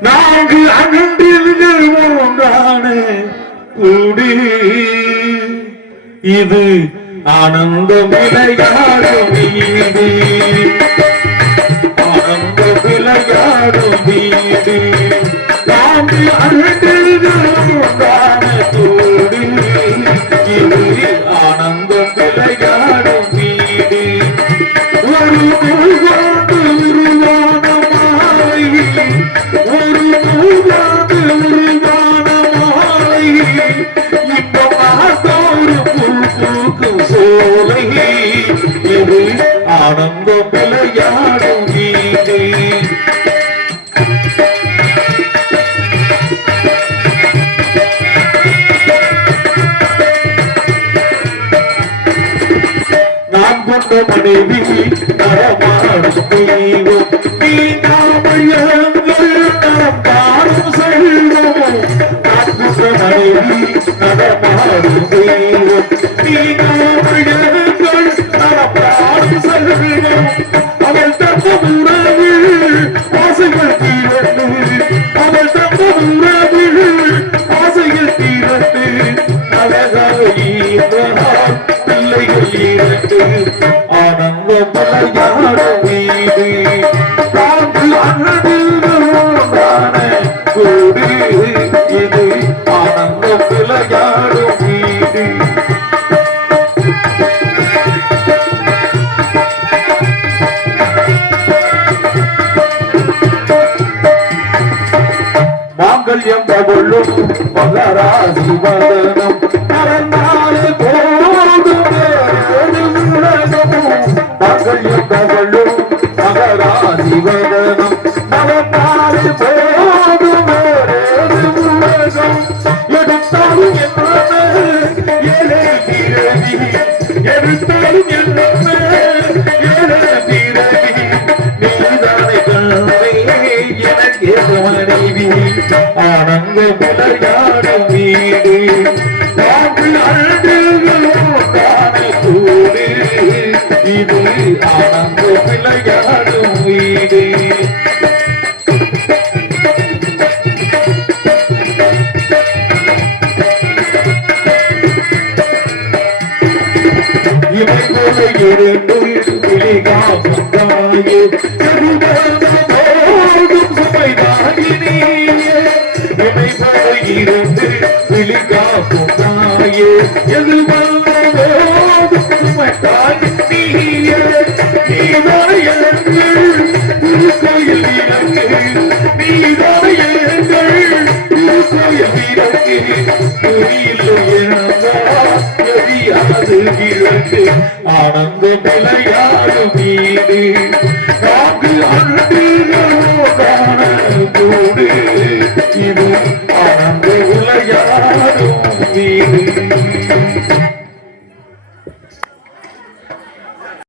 நான்கு அகன்றில்கள் ஒன்றான கூடி. இது ஆனந்த விளையாடும் வீடு. ஆனந்த விளையாடும் வீடு. நான்கு அகன்றில்கள் ஒன்றான கூடி. இது ஆனந்த விளையாடும் வீடு. ஒரு ஆனந்த விளையாடும் வீடு நான் கொண்ட மனைவி நரமாடும் தெய்வம் நீ நாமயங்கள் நலம் பாடும் செல்வம். நான் கொண்ட மனைவி வீடு ஆனந்த மலையாட வீடு. பாட்டு அழகான கூடு. இது ஆனந்த விளையாடும் வீடு. மாங்கல்யம் பகலும் மகராசி வதனம் மறந்தாலே போதும். மகராசி போதும் உலகம். எடுத்தாலும் என்ன எடுத்தாலும் ஆனந்த விளையாடும் வீடு. ஆனந்து விளையாடும் வீடு. இவை போல இரண்டு விழிகாக்கும் இவை போல இரண்டு அது கிழக்கு ஆனந்த விளையாடும் வீடு. நான்கு அன்பிலோடான கூடு இது ஆனந்த